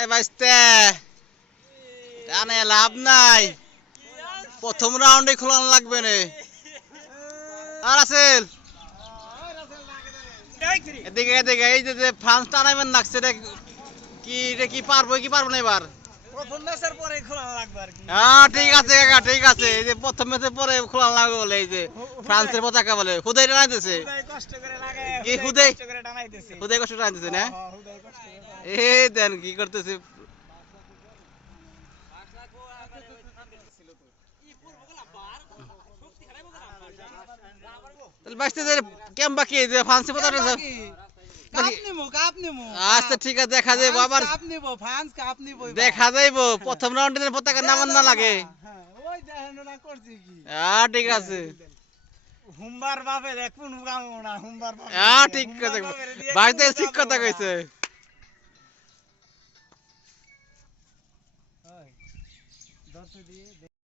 এ বাইস্তে টানে লাভ নাই, প্রথম রাউন্ডে খোলানো লাগবে না। আর আসেল এদিকে এদিকে, এই যে ফ্রান্স টানাইবেন লাগছে, এটা কি পারবো না এবার? প্রথম ম্যাচের পরে খোলা লাগবে আর কি। হ্যাঁ ঠিক আছে কাকা, ঠিক আছে। এই যে প্রথম ম্যাচের পরে খোলানো লাগবে বলে, এই যে ফ্রান্সের পতাকা বলে হুদাই টানাইতেছে। হুদাই কষ্ট করে লাগায়, কি হুদাই হুদাই কষ্ট করে টানাইতেছে। হুদাই কষ্ট টানাইতেছে না? হুদাই কষ্ট করে এ দেন কি করতেছে। তাহলে বাইসতে যে কেমন বাকি, যে ফ্রান্সের পতাকা কাপ নিমু। আচ্ছা ঠিক আছে, দেখা যাইব আবার, কাপ নিবো, ফ্রান্স কাপ নিবো এবার। দেখা যাইব। প্রথম রাউন্ডে পতাকা নামান না লাগে। হ্যাঁ, ওই দেখেন না করছি কি। ঠিক আছে। হুম্বার বাপে দেখ কোন কামো না, হুম্বার বাপে। ঠিক আছে, বাইতে ঠিক কথা কইছে। দর্শক দিয়ে